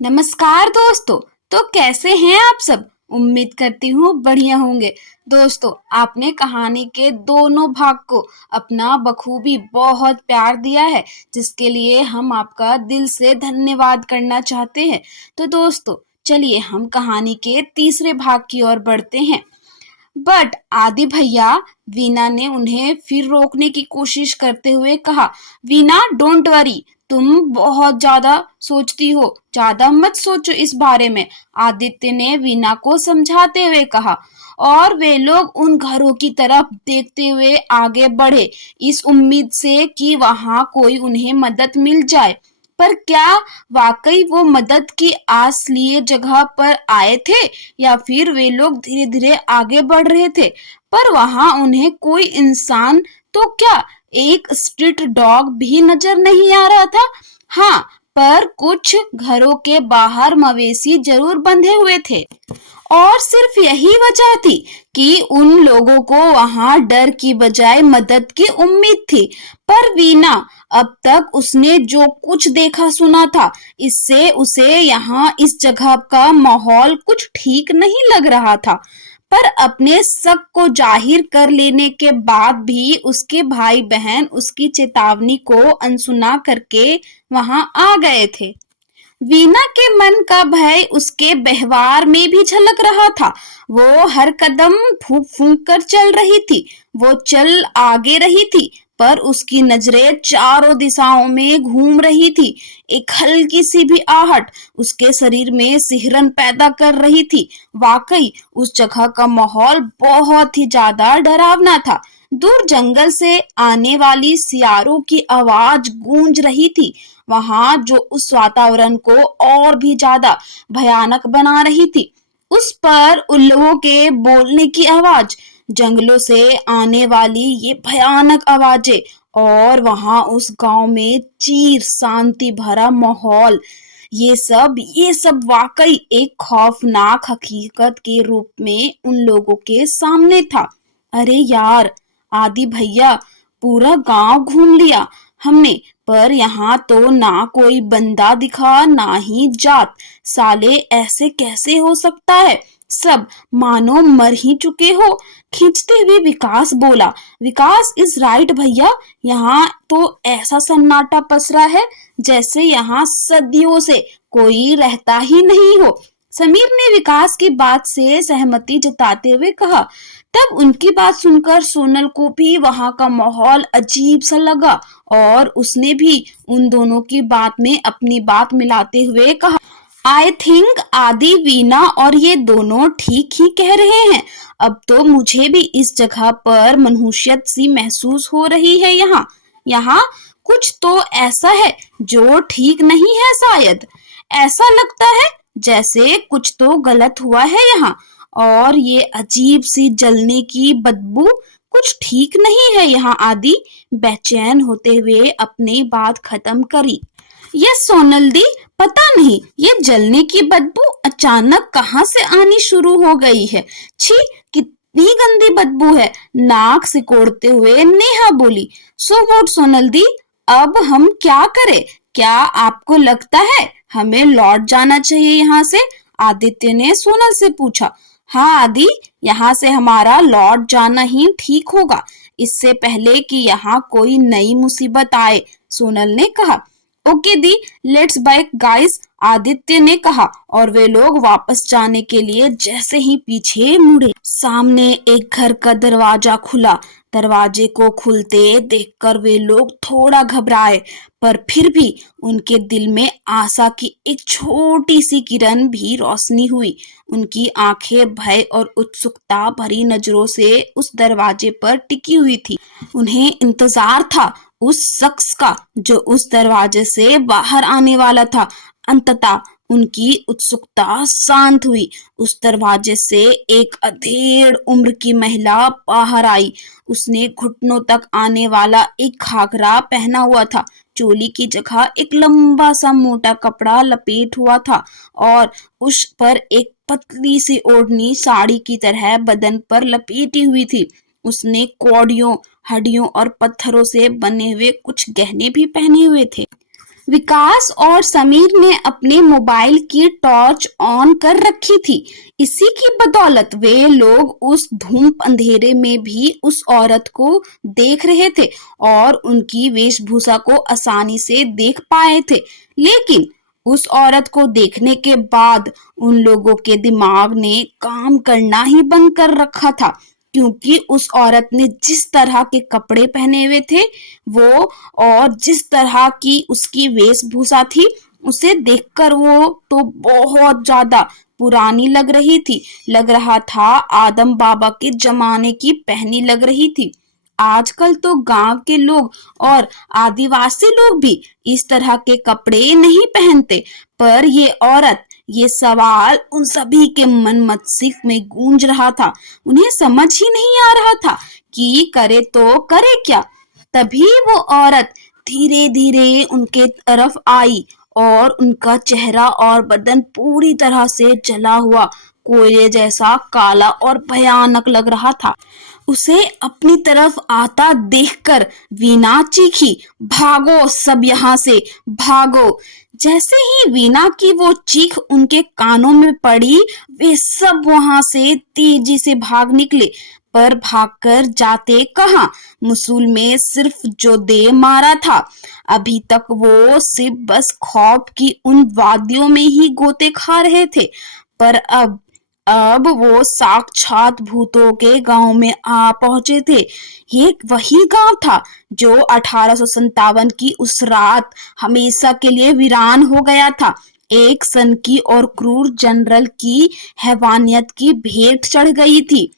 नमस्कार दोस्तों। तो कैसे हैं आप सब। उम्मीद करती हूँ बढ़िया होंगे। दोस्तों, आपने कहानी के दोनों भाग को अपना बखूबी बहुत प्यार दिया है, जिसके लिए हम आपका दिल से धन्यवाद करना चाहते हैं। तो दोस्तों, चलिए हम कहानी के तीसरे भाग की ओर बढ़ते हैं। बट आदि भैया, वीना ने उन्हें फिर रोकने की कोशिश करते हुए कहा, वीना डोंट वरी, तुम बहुत ज्यादा सोचती हो, ज्यादा मत सोचो इस बारे में। आदित्य ने वीना को समझाते हुए कहा और वे लोग उन घरों की तरफ देखते हुए आगे बढ़े, इस उम्मीद से कि वहां कोई उन्हें मदद मिल जाए। पर क्या वाकई वो मदद की आस लिए जगह पर आए थे, या फिर वे लोग धीरे धीरे आगे बढ़ रहे थे। पर वहां उन्हें कोई इंसान तो क्या, एक स्ट्रीट डॉग भी नजर नहीं आ रहा था। हाँ, पर कुछ घरों के बाहर मवेशी जरूर बंधे हुए थे, और सिर्फ यही वजह थी कि उन लोगों को वहां डर की बजाय मदद की उम्मीद थी। पर वीना, अब तक उसने जो कुछ देखा सुना था, इससे उसे यहाँ इस जगह का माहौल कुछ ठीक नहीं लग रहा था। पर अपने शक को जाहिर कर लेने के बाद भी उसके भाई बहन उसकी चेतावनी को अनसुना करके वहां आ गए थे। वीना के मन का भय उसके व्यवहार में भी झलक रहा था। वो हर कदम फूंक फूंक कर चल रही थी। वो चल आगे रही थी, पर उसकी नजरें चारों दिशाओं में घूम रही थी। एक हल्की सी भी आहट उसके शरीर में सिहरन पैदा कर रही थी। वाकई उस जगह का माहौल बहुत ही ज्यादा डरावना था। दूर जंगल से आने वाली सियारों की आवाज गूंज रही थी, वहां जो उस वातावरण को और भी ज्यादा भयानक बना रही थी। उस पर उल्लुओं के बोलने की आवाज, जंगलों से आने वाली ये भयानक आवाजें, और वहां उस गांव में चीर शांति भरा माहौल, ये सब वाकई एक खौफनाक हकीकत के रूप में उन लोगों के सामने था। अरे यार, आदि भैया, पूरा गांव घूम लिया हमने, पर यहाँ तो ना कोई बंदा दिखा, ना ही जात। साले ऐसे कैसे हो सकता है, सब मानो मर ही चुके हो। खींचते हुए विकास बोला, विकास इज राइट भैया, यहाँ तो ऐसा सन्नाटा पसरा है जैसे यहाँ सदियों से कोई रहता ही नहीं हो। समीर ने विकास की बात से सहमति जताते हुए कहा। तब उनकी बात सुनकर सोनल को भी वहां का माहौल अजीब सा लगा, और उसने भी उन दोनों की बात में अपनी बात मिलाते हुए कहा, आई थिंक आदि, वीना और ये दोनों ठीक ही कह रहे हैं। अब तो मुझे भी इस जगह पर मनहूसियत सी महसूस हो रही है। यहाँ यहाँ कुछ तो ऐसा है जो ठीक नहीं है। शायद ऐसा लगता है जैसे कुछ तो गलत हुआ है यहाँ। और ये अजीब सी जलने की बदबू, कुछ ठीक नहीं है यहाँ। आदि बेचैन होते हुए अपनी बात खत्म करी। ये सोनल दी, पता नहीं ये जलने की बदबू अचानक कहाँ से आनी शुरू हो गई है। छी, कितनी गंदी बदबू है। नाक सिकोड़ते हुए नेहा बोली। सो व्हाट सोनल दी, अब हम क्या करें। क्या आपको लगता है हमें लौट जाना चाहिए यहाँ से। आदित्य ने सोनल से पूछा। हाँ आदि, यहाँ से हमारा लौट जाना ही ठीक होगा, इससे पहले कि यहाँ कोई नई मुसीबत आए, सोनल ने कहा। Okay the, let's bike guys, Aditya ने कहा, और वे लोग वापस जाने के लिए जैसे ही पीछे मुड़े, सामने एक घर का दरवाजा खुला। दरवाजे को खुलते देखकर वे लोग थोड़ा घबराए, पर फिर भी उनके दिल में आशा की एक छोटी सी किरण भी रोशनी हुई। उनकी आंखें भय और उत्सुकता भरी नजरों से उस दरवाजे पर टिकी हुई थी। उन्हें इंतजार था उस शख्स का जो उस दरवाजे से बाहर आने वाला था। अंततः उनकी उत्सुकता शांत हुई। उस दरवाजे से एक अधेड़ उम्र की महिला बाहर आई। उसने घुटनों तक आने वाला एक घाघरा पहना हुआ था। चोली की जगह एक लंबा सा मोटा कपड़ा लपेट हुआ था, और उस पर एक पतली सी ओढ़नी साड़ी की तरह बदन पर लपेटी हुई थी। उसने कौड़ियों, हड्डियों और पत्थरों से बने हुए कुछ गहने भी पहने हुए थे। विकास और समीर ने अपने मोबाइल की टॉर्च ऑन कर रखी थी। इसी की बदौलत वे लोग उस धूप अंधेरे में भी उस औरत को देख रहे थे और उनकी वेशभूषा को आसानी से देख पाए थे। लेकिन उस औरत को देखने के बाद उन लोगों के दिमाग ने काम करना ही बंद कर रखा था, क्योंकि उस औरत ने जिस तरह के कपड़े पहने हुए थे वो और जिस तरह की उसकी वेशभूषा थी, उसे देखकर वो तो बहुत ज्यादा पुरानी लग रही थी। लग रहा था आदम बाबा के जमाने की पहनी लग रही थी। आजकल तो गांव के लोग और आदिवासी लोग भी इस तरह के कपड़े नहीं पहनते, पर ये औरत, ये सवाल उन सभी के मन मस्तिष्क में गूंज रहा था। उन्हें समझ ही नहीं आ रहा था कि करे तो करे क्या। तभी वो औरत धीरे धीरे उनके तरफ आई और उनका चेहरा और बदन पूरी तरह से जला हुआ कोयले जैसा काला और भयानक लग रहा था। उसे अपनी तरफ आता देखकर वीना चीखी, भागो सब यहाँ से, भागो। जैसे ही वीना की वो चीख उनके कानों में पड़ी, वे सब वहां से तेजी से भाग निकले। पर भागकर जाते कहाँ, मूसल में सिर्फ जो दे मारा था। अभी तक वो सिर्फ बस खौफ की उन वादियों में ही गोते खा रहे थे, पर अब वो साक्षात भूतों के गांव में आ पहुंचे थे। ये वही गांव था जो 1857 की उस रात हमेशा के लिए वीरान हो गया था। एक सनकी और क्रूर जनरल की हैवानियत की भेंट चढ़ गई थी।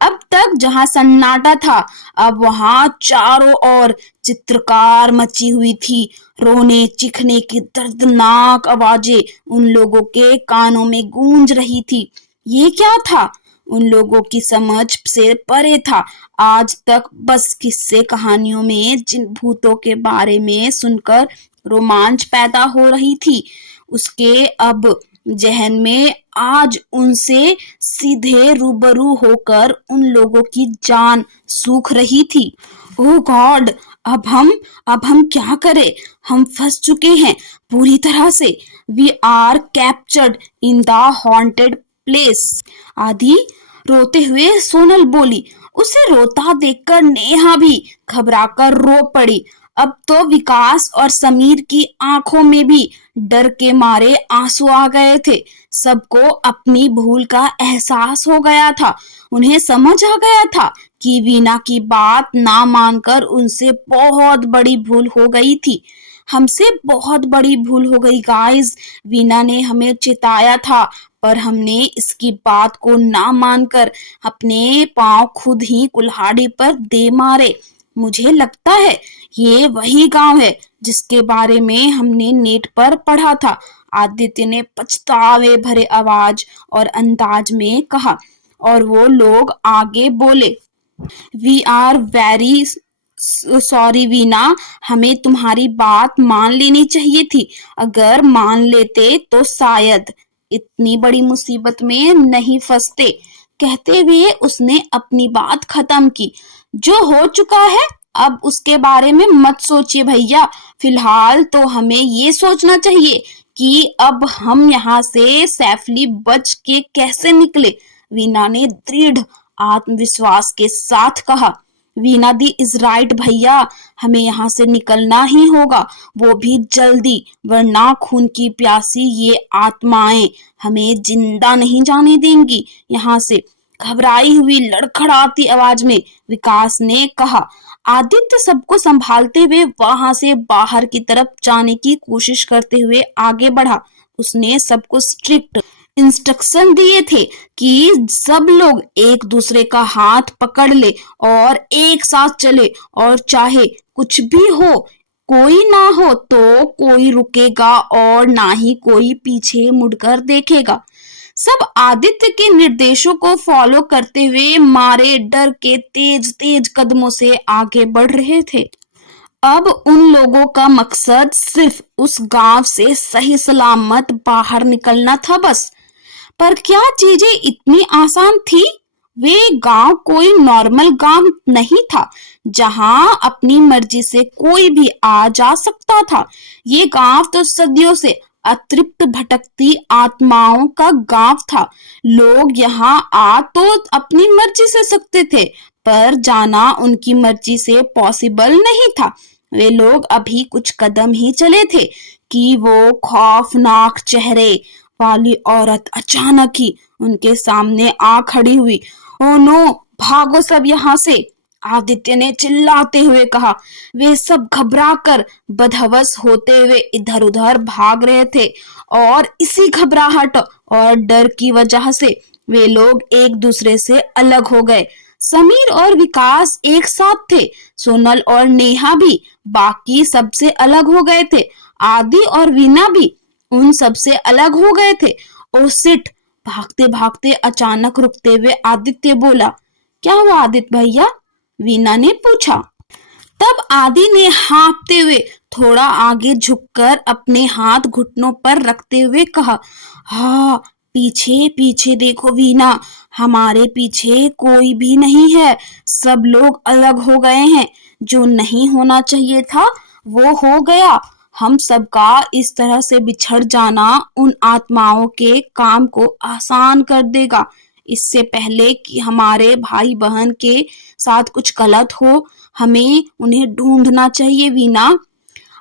अब तक जहां सन्नाटा था, अब वहां चारों ओर चित्रकार मची हुई थी। रोने चीखने की दर्दनाक आवाजें उन लोगों के कानों में गूंज रही थी। ये क्या था? उन लोगों की समझ से परे था। आज तक बस किस्से कहानियों में जिन भूतों के बारे में सुनकर रोमांच पैदा हो रही थी, उसके अब जहन में आज उनसे सीधे रूबरू होकर उन लोगों की जान सूख रही थी। ओह गॉड, अब हम क्या करें? हम फंस चुके हैं पूरी तरह से। We are captured in the haunted place. आदि रोते हुए सोनल बोली। उसे रोता देखकर नेहा भी घबराकर रो पड़ी। अब तो विकास और समीर की आंखों में भी डर के मारे आंसू आ गए थे। सबको अपनी भूल का एहसास हो गया था। उन्हें समझ आ गया था कि वीना की बात ना मानकर उनसे बहुत बड़ी भूल हो गई थी। हमसे बहुत बड़ी भूल हो गई गाइस। वीना ने हमें चिताया था, पर हमने इसकी बात को ना मानकर अपने पांव खुद ही कुल्हाड़ी पर दे मारे। मुझे लगता है ये वही गांव है जिसके बारे में हमने नेट पर पढ़ा था। आदित्य ने पछतावे भरे आवाज और अंदाज में कहा, और वो लोग आगे बोले, we are very sorry Veena, हमें तुम्हारी बात मान लेनी चाहिए थी। अगर मान लेते तो शायद इतनी बड़ी मुसीबत में नहीं फंसते। कहते हुए उसने अपनी बात खत्म की। जो हो चुका है अब उसके बारे में मत सोचिए भैया। फिलहाल तो हमें ये सोचना चाहिए कि अब हम यहाँ से सेफली बच के कैसे निकले। वीना ने दृढ़ आत्मविश्वास के साथ कहा। वीना दी इज राइट भैया, हमें यहाँ से निकलना ही होगा, वो भी जल्दी, वरना खून की प्यासी ये आत्माएं हमें जिंदा नहीं जाने देंगी यहाँ से। घबराई हुई लड़खड़ाती आवाज में विकास ने कहा। आदित्य सबको संभालते हुए वहां से बाहर की तरफ जाने की कोशिश करते हुए आगे बढ़ा। उसने सबको स्ट्रिक्ट इंस्ट्रक्शन दिए थे कि सब लोग एक दूसरे का हाथ पकड़ ले और एक साथ चले, और चाहे कुछ भी हो, कोई ना हो तो कोई रुकेगा और ना ही कोई पीछे मुड़कर देखेगा। सब आदित्य के निर्देशों को फॉलो करते हुए मारे डर के तेज तेज कदमों से आगे बढ़ रहे थे। अब उन लोगों का मकसद सिर्फ उस गांव से सही सलामत बाहर निकलना था बस। पर क्या चीजें इतनी आसान थी? वे गांव कोई नॉर्मल गांव नहीं था जहां अपनी मर्जी से कोई भी आ जा सकता था। ये गांव तो सदियों से अतृप्त भटकती आत्माओं का गांव था। लोग यहाँ आ तो अपनी मर्जी से सकते थे, पर जाना उनकी मर्जी से पॉसिबल नहीं था। वे लोग अभी कुछ कदम ही चले थे कि वो खौफनाक चेहरे वाली औरत अचानक ही उनके सामने आ खड़ी हुई। ओ नो, भागो सब यहाँ से, आदित्य ने चिल्लाते हुए कहा। वे सब घबराकर बदहवस होते हुए इधर उधर भाग रहे थे और इसी घबराहट और डर की वजह से वे लोग एक दूसरे से अलग हो गए। समीर और विकास एक साथ थे, सोनल और नेहा भी बाकी सबसे अलग हो गए थे। आदि और वीना भी उन सबसे अलग हो गए थे। ओ सिट, भागते भागते अचानक रुकते हुए आदित्य बोला। क्या हुआ आदित्य भैया? वीना ने पूछा। तब आदि ने हाँफते हुए थोड़ा आगे झुककर अपने हाथ घुटनों पर रखते हुए कहा, हाँ, पीछे पीछे देखो वीना, हमारे पीछे कोई भी नहीं है। सब लोग अलग हो गए हैं। जो नहीं होना चाहिए था वो हो गया। हम सबका इस तरह से बिछड़ जाना उन आत्माओं के काम को आसान कर देगा। इससे पहले कि हमारे भाई बहन के साथ कुछ गलत हो, हमें उन्हें ढूंढना चाहिए वीना।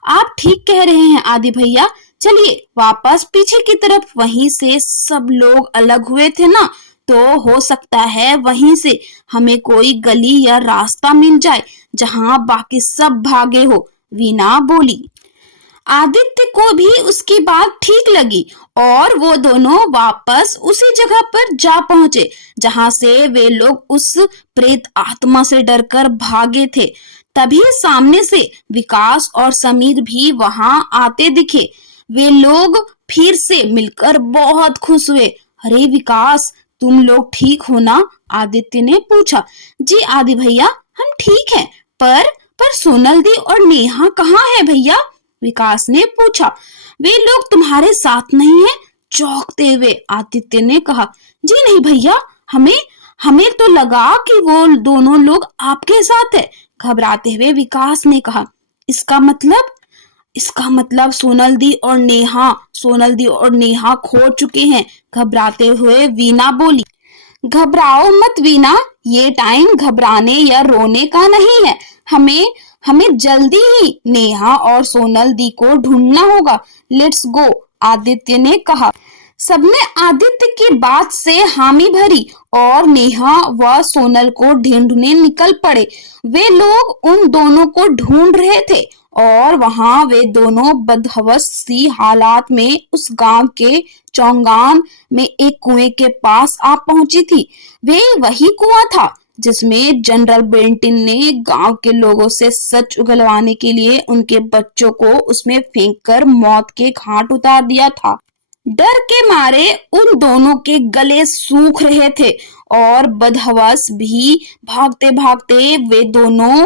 आप ठीक कह रहे हैं आदि भैया, चलिए वापस पीछे की तरफ। वहीं से सब लोग अलग हुए थे ना, तो हो सकता है वहीं से हमें कोई गली या रास्ता मिल जाए जहां बाकी सब भागे हो, वीना बोली। आदित्य को भी उसकी बात ठीक लगी और वो दोनों वापस उसी जगह पर जा पहुंचे जहां से वे लोग उस प्रेत आत्मा से डरकर भागे थे। तभी सामने से विकास और समीर भी वहां आते दिखे। वे लोग फिर से मिलकर बहुत खुश हुए। अरे विकास, तुम लोग ठीक हो ना? आदित्य ने पूछा। जी आदि भैया, हम ठीक हैं, पर सोनल दी और नेहा कहाँ है भैया? विकास ने पूछा। वे लोग तुम्हारे साथ नहीं है? चौंकते हुए आदित्य ने कहा। जी नहीं भैया, हमें हमें तो लगा कि वो दोनों लोग आपके साथ है, घबराते हुए विकास ने कहा। इसका मतलब सोनल दी और नेहा खो चुके हैं, घबराते हुए वीना बोली। घबराओ मत वीना, ये टाइम घबराने या रोने का नहीं है। हमें हमें जल्दी ही नेहा और सोनल दी को ढूंढना होगा। लेट्स गो, आदित्य ने कहा। सबने आदित्य की बात से हामी भरी और नेहा व सोनल को ढूंढने निकल पड़े। वे लोग उन दोनों को ढूंढ रहे थे और वहां वे दोनों बदहवस सी हालात में उस गांव के चौगान में एक कुएं के पास आ पहुंची थी। वे वही कुआं था जिसमें जनरल बेंटिन ने गांव के लोगों से सच उगलवाने के लिए उनके बच्चों को उसमें फेंककर मौत के घाट उतार दिया था। डर के मारे उन दोनों के गले सूख रहे थे और बदहवस भी भागते भागते वे दोनों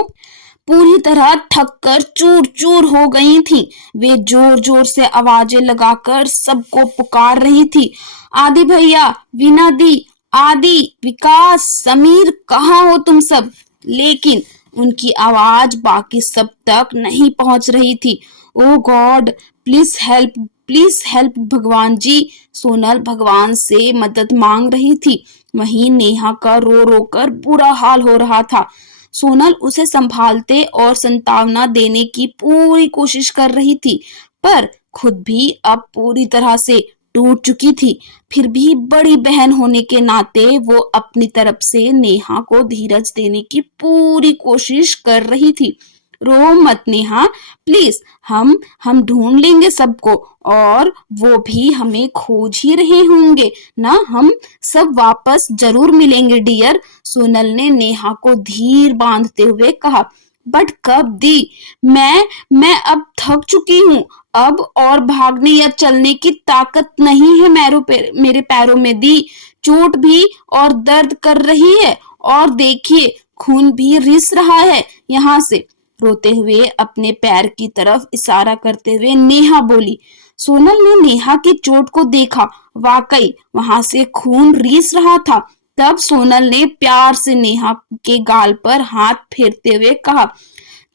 पूरी तरह थक कर चूर चूर हो गई थीं। वे जोर जोर से आवाजें लगाकर सबको पुकार रही थी। आदि भैया, वीना दी, आदि, विकास, समीर, कहाँ हो तुम सब? लेकिन उनकी आवाज बाकी सब तक नहीं पहुंच रही थी। ओ गॉड, प्लीज हेल्प भगवान जी। सोनल भगवान से मदद मांग रही थी। वहीं नेहा का रो रो कर बुरा हाल हो रहा था। सोनल उसे संभालते और सांत्वना देने की पूरी कोशिश कर रही थी, पर खुद भी अब पूरी तरह से टूट चुकी थी। फिर भी बड़ी बहन होने के नाते वो अपनी तरफ से नेहा को धीरज देने की पूरी कोशिश कर रही थी। रो मत नेहा, प्लीज, हम ढूंढ लेंगे सबको, और वो भी हमें खोज ही रहे होंगे ना। हम सब वापस जरूर मिलेंगे डियर, सोनल ने नेहा को धीर बांधते हुए कहा। बट कब दी? मैं अब थक चुकी हूँ। अब और भागने या चलने की ताकत नहीं है मेरे पैरों में दी। चोट भी और दर्द कर रही है, और देखिए खून भी रिस रहा है यहाँ से। रोते हुए अपने पैर की तरफ इशारा करते हुए नेहा बोली। सोनल ने नेहा की चोट को देखा। वाकई वहां से खून रिस रहा था। तब सोनल ने प्यार से नेहा के गाल पर हाथ फेरते हुए कहा,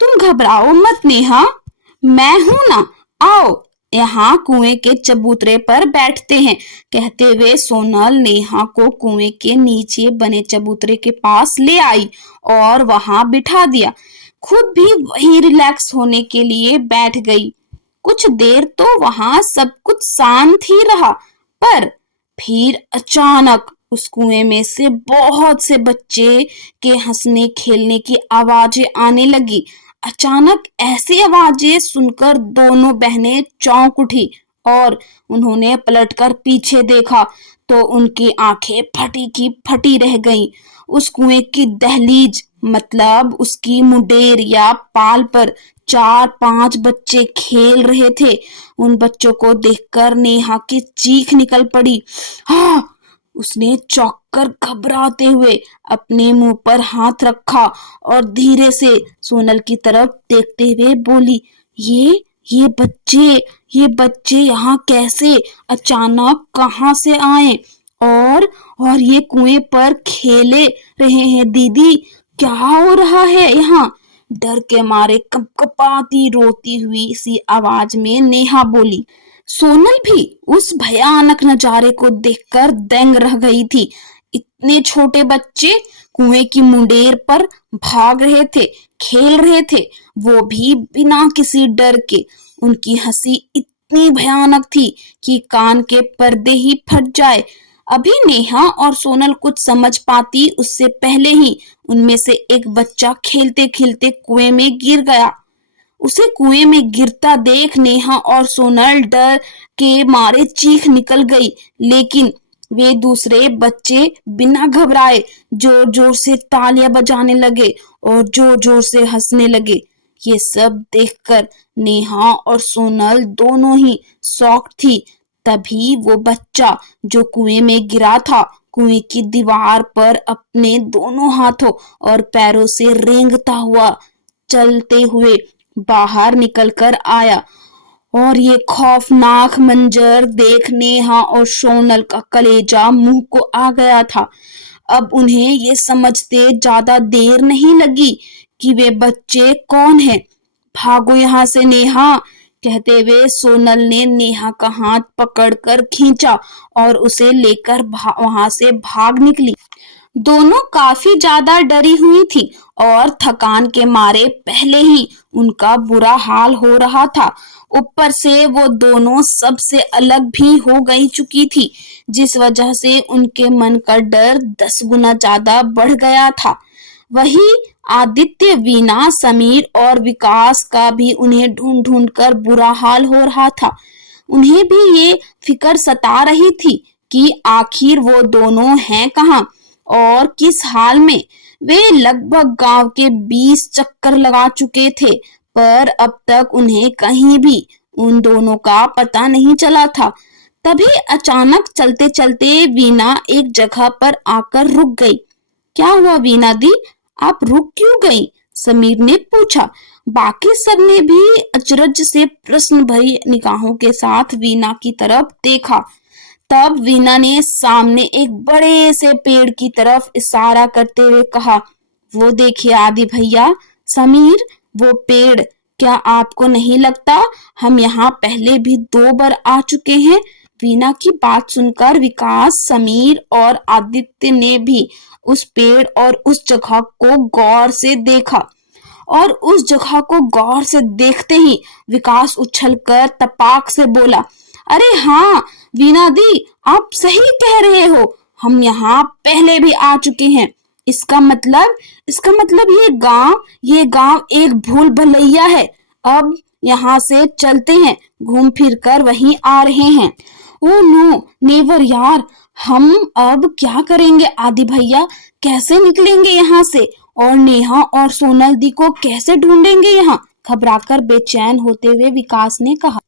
तुम घबराओ मत नेहा, मैं हूं ना, आओ यहाँ कुएं के चबूतरे पर बैठते हैं। कहते हुए सोनल नेहा को कुएं के नीचे बने चबूतरे के पास ले आई और वहां बिठा दिया। खुद भी वही रिलैक्स होने के लिए बैठ गई। कुछ देर तो वहां सब कुछ शांत ही रहा, पर फिर अचानक उस कुएं में से बहुत से बच्चे के हंसने खेलने की आवाजें आने लगी। अचानक ऐसी आवाजें सुनकर दोनों बहनें चौंक उठी और उन्होंने पलटकर पीछे देखा तो उनकी आंखें फटी की फटी रह गईं। उस कुएं की दहलीज मतलब उसकी मुंडेर या पाल पर 4-5 बच्चे खेल रहे थे। उन बच्चों को देखकर नेहा की चीख निकल पड़ी। हाँ, उसने चौंक कर घबराते हुए अपने मुंह पर हाथ रखा और धीरे से सोनल की तरफ देखते हुए बोली, ये बच्चे यहाँ कैसे अचानक कहाँ से आए और ये कुएं पर खेले रहे हैं दीदी, क्या हो रहा है यहाँ? डर के मारे कपकपाती रोती हुई सी आवाज में नेहा बोली। सोनल भी उस भयानक नजारे को देखकर दंग रह गई थी। इतने छोटे बच्चे कुएं की मुंडेर पर भाग रहे थे, खेल रहे थे, वो भी बिना किसी डर के। उनकी हंसी इतनी भयानक थी कि कान के पर्दे ही फट जाए। अभी नेहा और सोनल कुछ समझ पाती उससे पहले ही उनमें से एक बच्चा खेलते खेलते कुएं में गिर गया। उसे कुएं में गिरता देख नेहा और सोनल डर के मारे चीख निकल गई, लेकिन वे दूसरे बच्चे बिना घबराए जोर जोर से तालियां बजाने लगे और जोर जोर से हंसने लगे। ये सब देखकर नेहा और सोनल दोनों ही शॉक थी। तभी वो बच्चा जो कुएं में गिरा था कुएं की दीवार पर अपने दोनों हाथों और पैरों से रेंगता हुआ चलते हुए बाहर निकलकर आया और ये खौफनाक मंजर देख नेहा और सोनल का कलेजा मुंह को आ गया था। अब उन्हें ये समझते ज्यादा देर नहीं लगी कि वे बच्चे कौन हैं। भागो यहाँ से नेहा, कहते हुए सोनल ने नेहा का हाथ पकड़कर खींचा और उसे लेकर वहां से भाग निकली। दोनों काफी ज्यादा डरी हुई थी और थकान के मारे पहले ही उनका बुरा हाल हो रहा था। ऊपर से वो दोनों सबसे अलग भी हो गई चुकी थी, जिस वजह से उनके मन का डर 10 गुना ज्यादा बढ़ गया था। वही आदित्य, वीना, समीर और विकास का भी उन्हें ढूंढ ढूंढ कर बुरा हाल हो रहा था। उन्हें भी ये फिक्र सता रही थी कि आखिर वो दोनों हैं कहाँ और किस हाल में। वे लगभग गांव के 20 चक्कर लगा चुके थे, पर अब तक उन्हें कहीं भी उन दोनों का पता नहीं चला था। तभी अचानक चलते चलते वीना एक जगह पर आकर रुक गई। क्या हुआ वीना दी, आप रुक क्यों गई? समीर ने पूछा। बाकी सबने भी अचरज से प्रश्न भरी निगाहों के साथ वीना की तरफ देखा। तब वीना ने सामने एक बड़े से पेड़ की तरफ इशारा करते हुए कहा, वो देखिए आदि भैया, समीर, वो पेड़। क्या आपको नहीं लगता हम यहाँ पहले भी 2 बार आ चुके हैं? वीना की बात सुनकर विकास, समीर और आदित्य ने भी उस पेड़ और उस जगह को गौर से देखा और उस जगह को गौर से देखते ही विकास उछलकर तपाक से बोला, अरे हाँ वीना दी, आप सही कह रहे हो, हम यहाँ पहले भी आ चुके हैं। इसका मतलब ये गांव एक भूल भुलैया है। अब यहाँ से चलते हैं, घूम फिर कर वहीं आ रहे हैं। ओ नो, नेवर यार, हम अब क्या करेंगे आदि भैया, कैसे निकलेंगे यहाँ से और नेहा और सोनल दी को कैसे ढूंढेंगे यहाँ? घबराकर बेचैन होते हुए विकास ने कहा।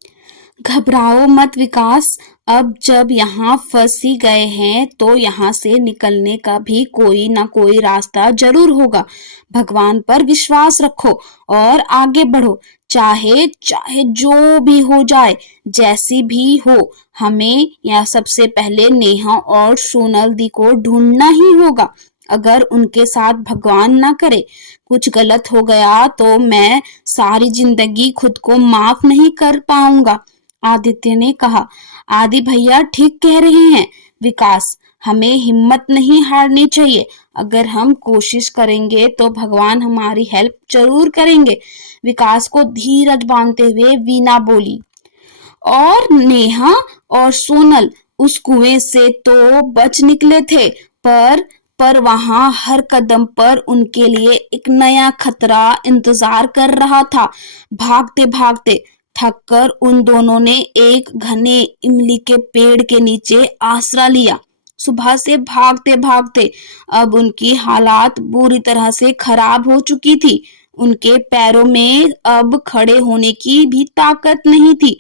घबराओ मत विकास, अब जब यहाँ फंस ही गए हैं तो यहाँ से निकलने का भी कोई ना कोई रास्ता जरूर होगा। भगवान पर विश्वास रखो और आगे बढ़ो। चाहे चाहे जो भी हो जाए, जैसी भी हो, हमें यहाँ सबसे पहले नेहा और सोनल दी को ढूंढना ही होगा। अगर उनके साथ भगवान ना करे कुछ गलत हो गया तो मैं सारी जिंदगी खुद को माफ नहीं कर पाऊंगा। आदित्य ने कहा। आदि भैया ठीक कह रहे हैं विकास, हमें हिम्मत नहीं हारनी चाहिए। अगर हम कोशिश करेंगे तो भगवान हमारी हेल्प जरूर करेंगे। विकास को धीरज बांधते हुए वीना बोली। और नेहा और सोनल उस कुएं से तो बच निकले थे, पर वहां हर कदम पर उनके लिए एक नया खतरा इंतजार कर रहा था। भागते भागते थककर उन दोनों ने एक घने इमली के पेड़ के नीचे आसरा लिया। सुबह से भागते भागते अब उनकी हालात बुरी तरह से खराब हो चुकी थी। उनके पैरों में अब खड़े होने की भी ताकत नहीं थी।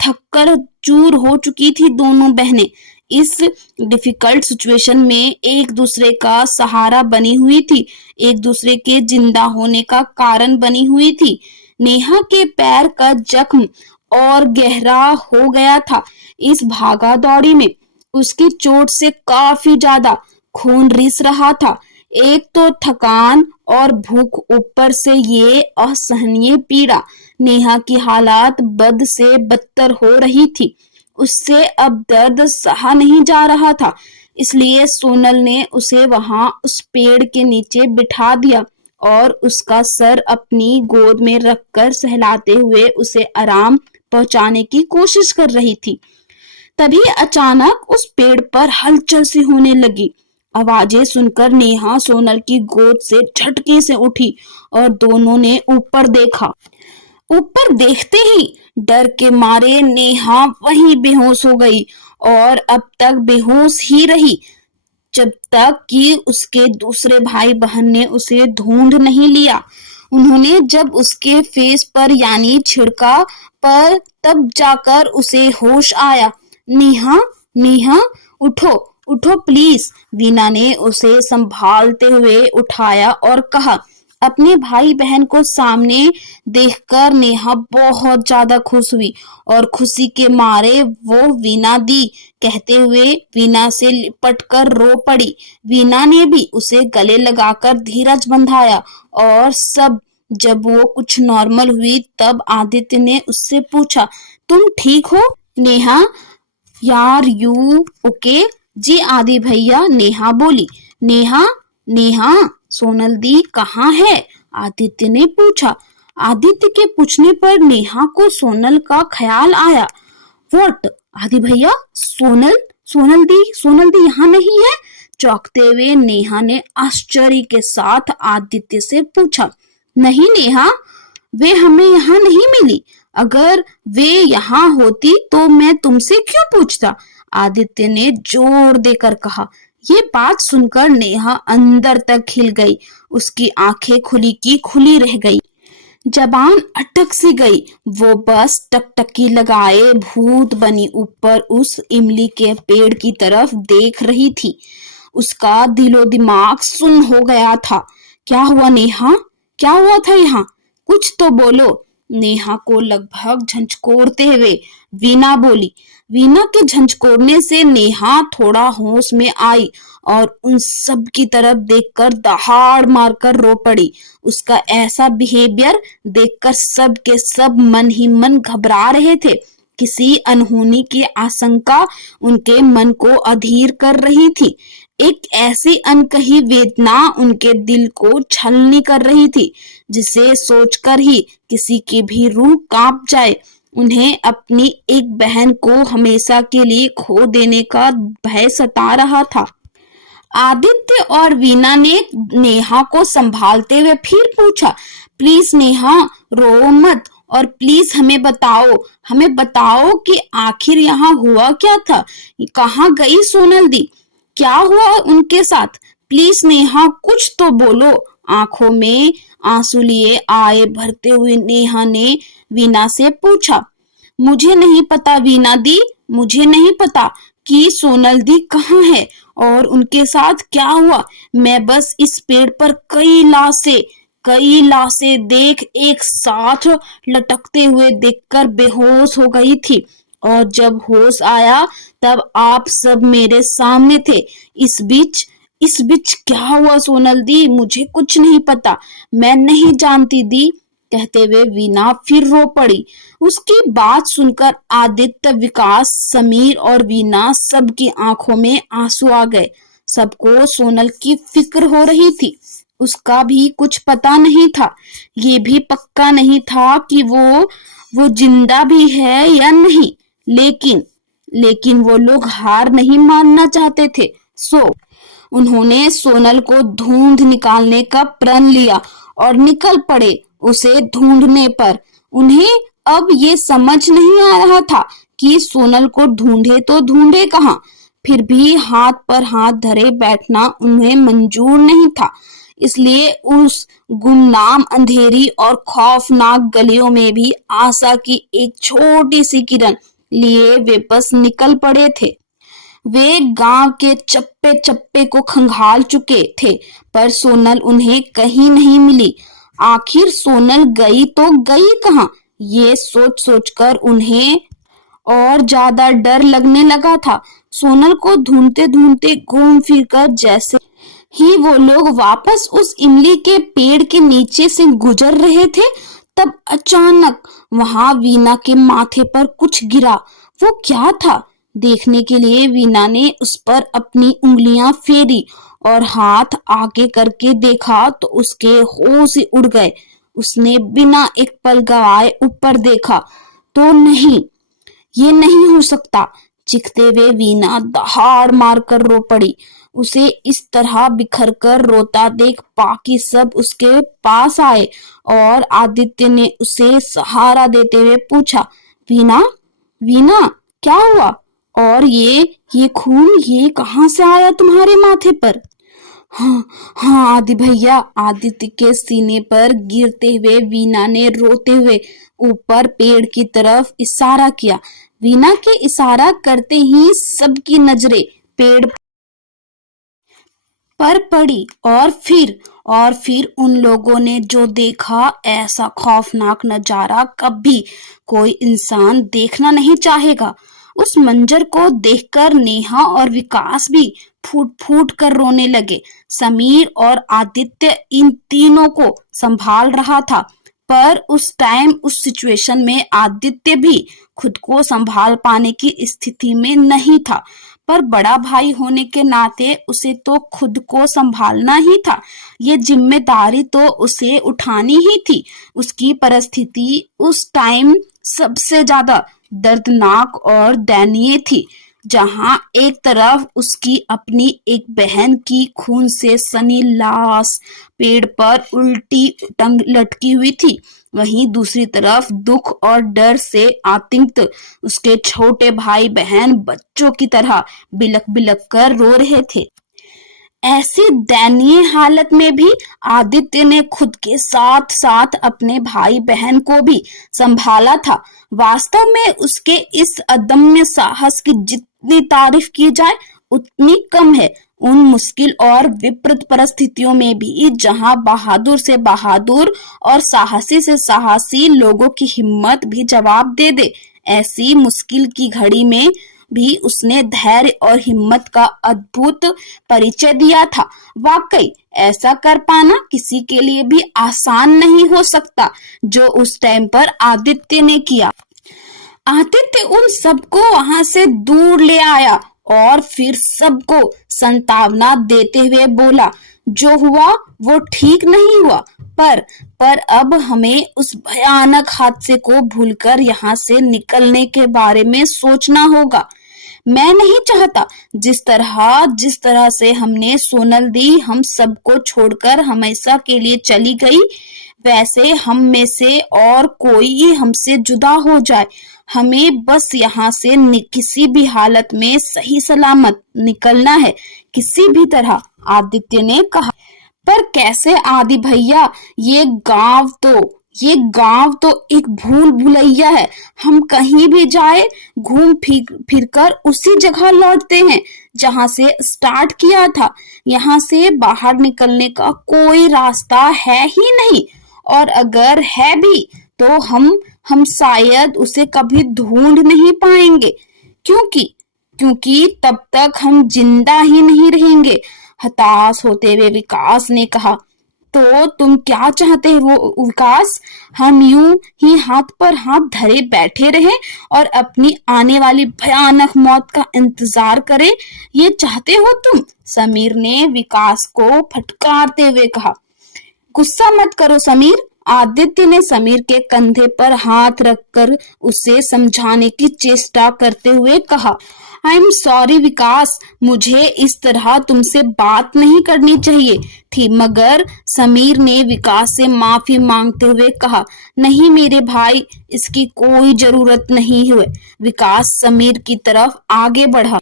थककर चूर हो चुकी थी दोनों बहनें। इस डिफिकल्ट सिचुएशन में एक दूसरे का सहारा बनी हुई थी, एक दूसरे के जिंदा होने का कारण बनी हुई थी। नेहा के पैर का जख्म और गहरा हो गया था। इस भागा दौड़ी में उसकी चोट से काफी ज्यादा खून रिस रहा था। एक तो थकान और भूख, ऊपर से ये असहनीय पीड़ा। नेहा की हालात बद से बदतर हो रही थी। उससे अब दर्द सहा नहीं जा रहा था, इसलिए सोनल ने उसे वहां उस पेड़ के नीचे बिठा दिया और उसका सर अपनी गोद में रखकर सहलाते हुए उसे आराम पहुंचाने की कोशिश कर रही थी। तभी अचानक उस पेड़ पर हलचल सी होने लगी। आवाजें सुनकर नेहा सोनल की गोद से झटके से उठी और दोनों ने ऊपर देखा। ऊपर देखते ही डर के मारे नेहा वहीं बेहोश हो गई और अब तक बेहोश ही रही जब तक कि उसके दूसरे भाई बहन ने उसे ढूंढ नहीं लिया। उन्होंने जब उसके फेस पर यानी छिड़का पर तब जाकर उसे होश आया। नेहा, नेहा, उठो उठो प्लीज। वीना ने उसे संभालते हुए उठाया और कहा। अपने भाई बहन को सामने देखकर नेहा बहुत ज्यादा खुश हुई और खुशी के मारे वो वीना दी कहते हुए वीना से लिपट कर रो पड़ी। वीना ने भी उसे गले लगाकर धीरज बंधाया और सब जब वो कुछ नॉर्मल हुई तब आदित्य ने उससे पूछा, तुम ठीक हो नेहा? यार यू ओके? जी आदि भैया, नेहा बोली। नेहा, नेहा, सोनल दी कहाँ है? आदित्य ने पूछा। आदित्य के पूछने पर नेहा को सोनल का ख्याल आया। व्हाट? आदि भैया, सोनल दी यहाँ नहीं है? चौंकते हुए नेहा ने आश्चर्य के साथ आदित्य से पूछा। नहीं नेहा, वे हमें यहाँ नहीं मिली। अगर वे यहाँ होती तो मैं तुमसे क्यों पूछता? आदित्य ने जोर देकर कहा। ये बात सुनकर नेहा अंदर तक हिल गई। उसकी आंखें खुली की खुली रह गई, जबान अटक सी गई। वो बस टकटकी लगाए भूत बनी ऊपर उस इमली के पेड़ की तरफ देख रही थी। उसका दिलो दिमाग सुन्न हो गया था। क्या हुआ नेहा? क्या हुआ था यहाँ? कुछ तो बोलो। नेहा को लगभग झंझकोरते हुए वीना बोली। वीना के झंझकोरने से नेहा थोड़ा होश में आई और उन सब की तरफ देखकर दहाड़ मारकर रो पड़ी। उसका ऐसा बिहेवियर देखकर सब के सब मन ही मन घबरा रहे थे। किसी अनहोनी की आशंका उनके मन को अधीर कर रही थी। एक ऐसी अनकही वेदना उनके दिल को छलनी कर रही थी जिसे सोचकर ही किसी की भी रूह कांप जाए। उन्हें अपनी एक बहन को हमेशा के लिए खो देने का भय सता रहा था। आदित्य और वीना ने नेहा को संभालते हुए फिर पूछा, प्लीज नेहा, रो मत और प्लीज हमें बताओ कि आखिर यहाँ हुआ क्या था? कहाँ गई सोनल दी? क्या हुआ उनके साथ? प्लीज नेहा, कुछ तो बोलो। आंखों में आंसू लिए आए भरते हुए नेहा ने वीना से पूछा। मुझे नहीं पता वीना दी, मुझे नहीं पता कि सोनल दी कहाँ है और उनके साथ क्या हुआ। मैं बस इस पेड़ पर कई लाशें देख एक साथ लटकते हुए देखकर बेहोश हो गई थी और जब होश आया तब आप सब मेरे सामने थे। इस बीच क्या हुआ सोनल दी? मुझे कुछ नहीं पता, मैं नहीं जानती दी। कहते हुए वीना फिर रो पड़ी। उसकी बात सुनकर आदित्य, विकास, समीर और वीना सबकी आंखों में आंसू आ गए। सबको सोनल की फिक्र हो रही थी। उसका भी कुछ पता नहीं था। ये भी पक्का नहीं था कि वो जिंदा भी है या नहीं। लेकिन लेकिन वो लोग हार नहीं मानना चाहते थे। उन्होंने सोनल को ढूंढ निकालने का प्रण लिया और निकल पड़े उसे ढूंढने पर। उन्हें अब ये समझ नहीं आ रहा था कि सोनल को ढूंढे तो ढूंढे कहाँ। फिर भी हाथ पर हाथ धरे बैठना उन्हें मंजूर नहीं था। इसलिए उस गुमनाम अंधेरी और खौफनाक गलियों में भी आशा की एक छोटी सी किरण लिए वे बस निकल पड़े थे। वे गांव के चप्पे चप्पे को खंगाल चुके थे, पर सोनल उन्हें कहीं नहीं मिली। आखिर सोनल गई तो गई कहाँ? ये सोच सोचकर उन्हें और ज्यादा डर लगने लगा था। सोनल को ढूंढते ढूंढते घूम फिर कर जैसे ही वो लोग वापस उस इमली के पेड़ के नीचे से गुजर रहे थे, तब अचानक वहां वीना के माथे पर कुछ गिरा। वो क्या था? देखने के लिए वीना ने उस पर अपनी उंगलियां फेरी और हाथ आगे करके देखा तो उसके होश ही उड़ गए। उसने बिना एक पल गवाए ऊपर देखा तो नहीं, ये नहीं हो सकता। चीखते हुए वीना दहाड़ मारकर रो पड़ी। उसे इस तरह बिखर कर रोता देख बाकी सब उसके पास आए और आदित्य ने उसे सहारा देते हुए पूछा, वीना, वीना क्या हुआ? और ये खून ये कहाँ से आया तुम्हारे माथे पर? हाँ हाँ आदि भैया, आदित्य के सीने पर गिरते हुए वीना ने रोते हुए ऊपर पेड़ की तरफ इशारा किया। वीना के इशारा करते ही सबकी नजरें पेड़ पर पड़ी और फिर उन लोगों ने जो देखा, ऐसा खौफनाक नजारा कभी कोई इंसान देखना नहीं चाहेगा। उस मंजर को देखकर नेहा और विकास भी फूट फूट कर रोने लगे। समीर और आदित्य इन तीनों को संभाल रहा था, पर उस टाइम उस सिचुएशन में आदित्य भी खुद को संभाल पाने की स्थिति में नहीं था। पर बड़ा भाई होने के नाते उसे तो खुद को संभालना ही था। ये जिम्मेदारी तो उसे उठानी ही थी। उसकी परिस्थिति उस टाइम सबसे ज्यादा दर्दनाक और दयनीय थी, जहां एक तरफ उसकी अपनी एक बहन की खून से सनी लाश पेड़ पर उल्टी टंग लटकी हुई थी, वहीं दूसरी तरफ दुख और डर से आतंकित उसके छोटे भाई बहन बच्चों की तरह बिलक बिलक कर रो रहे थे। ऐसी दयनीय हालत में भी आदित्य ने खुद के साथ साथ अपने भाई बहन को भी संभाला था। वास्तव में उसके इस अदम्य साहस की जितनी तारीफ की जाए उतनी कम है। उन मुश्किल और विपरीत परिस्थितियों में भी जहां बहादुर से बहादुर और साहसी से साहसी लोगों की हिम्मत भी जवाब दे दे, ऐसी मुश्किल की घड़ी में भी उसने धैर्य और हिम्मत का अद्भुत परिचय दिया था। वाकई ऐसा कर पाना किसी के लिए भी आसान नहीं हो सकता, जो उस टाइम पर आदित्य ने किया। आदित्य उन सबको वहां से दूर ले आया और फिर सबको सांत्वना देते हुए बोला, जो हुआ वो ठीक नहीं हुआ, पर अब हमें उस भयानक हादसे को भूलकर यहाँ से निकलने के बारे में सोचना होगा। मैं नहीं चाहता जिस तरह से हमने सोनल दी हम सबको छोड़कर हमेशा के लिए चली गई, वैसे हम में से और कोई हमसे जुदा हो जाए। हमें बस यहाँ से किसी भी हालत में सही सलामत निकलना है, किसी भी तरह, आदित्य ने कहा। पर कैसे आदि भैया? ये गांव तो एक भूल भुलैया है। हम कहीं भी जाए घूम फिर कर उसी जगह लौटते हैं जहां से स्टार्ट किया था। यहाँ से बाहर निकलने का कोई रास्ता है ही नहीं, और अगर है भी तो हम शायद उसे कभी ढूंढ नहीं पाएंगे, क्योंकि क्योंकि तब तक हम जिंदा ही नहीं रहेंगे। हताश होते हुए विकास ने कहा। तो तुम क्या चाहते हो विकास? हम यूं ही हाथ पर हाथ धरे बैठे रहे और अपनी आने वाली भयानक मौत का इंतजार करें, ये चाहते हो तुम? समीर ने विकास को फटकारते हुए कहा। गुस्सा मत करो समीर, आदित्य ने समीर के कंधे पर हाथ रखकर उसे समझाने की चेष्टा करते हुए कहा। आई एम सॉरी विकास, मुझे इस तरह तुमसे बात नहीं करनी चाहिए थी, मगर समीर ने विकास से माफी मांगते हुए कहा। नहीं मेरे भाई, इसकी कोई जरूरत नहीं है। विकास समीर की तरफ आगे बढ़ा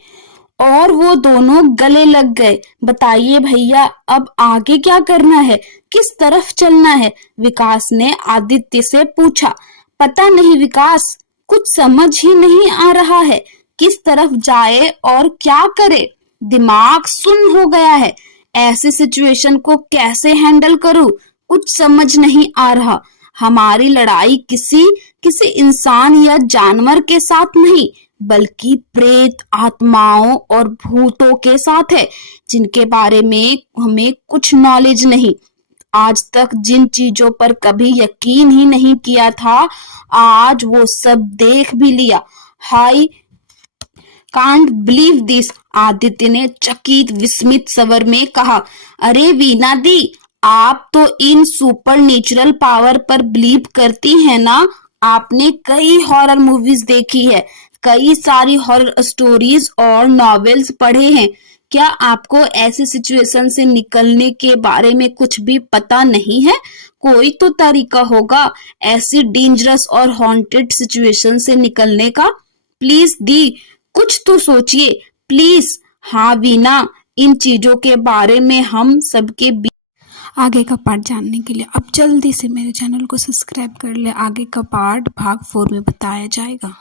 और वो दोनों गले लग गए। बताइए भैया, अब आगे क्या करना है, किस तरफ चलना है? विकास ने आदित्य से पूछा। पता नहीं विकास, कुछ समझ ही नहीं आ रहा है, किस तरफ जाए और क्या करे। दिमाग सुन्न हो गया है, ऐसे सिचुएशन को कैसे हैंडल करूं, कुछ समझ नहीं आ रहा। हमारी लड़ाई किसी किसी इंसान या जानवर के साथ नहीं, बल्कि प्रेत, आत्माओं और भूतों के साथ है, जिनके बारे में हमें कुछ नॉलेज नहीं। आज तक जिन चीजों पर कभी यकीन ही नहीं किया था, आज वो सब देख भी लिया। हाय कांट बिलीव दिस, आदित्य ने चकित विस्मित स्वर में कहा। अरे वीना दी, आप तो इन सुपर नेचुरल पावर पर बिलीव करती हैं ना? आपने कई हॉरर मूवीज देखी है, कई सारी हॉरर स्टोरीज और नॉवेल्स पढ़े हैं। क्या आपको ऐसी सिचुएशन से निकलने के बारे में कुछ भी पता नहीं है? कोई तो तरीका होगा ऐसी डेंजरस और हॉन्टेड सिचुएशन से निकलने का। प्लीज दी, कुछ तो सोचिए प्लीज। हाँ वीना, इन चीजों के बारे में हम सबके आगे का पार्ट जानने के लिए अब जल्दी से मेरे चैनल को सब्सक्राइब कर ले। आगे का पार्ट भाग 4 में बताया जाएगा।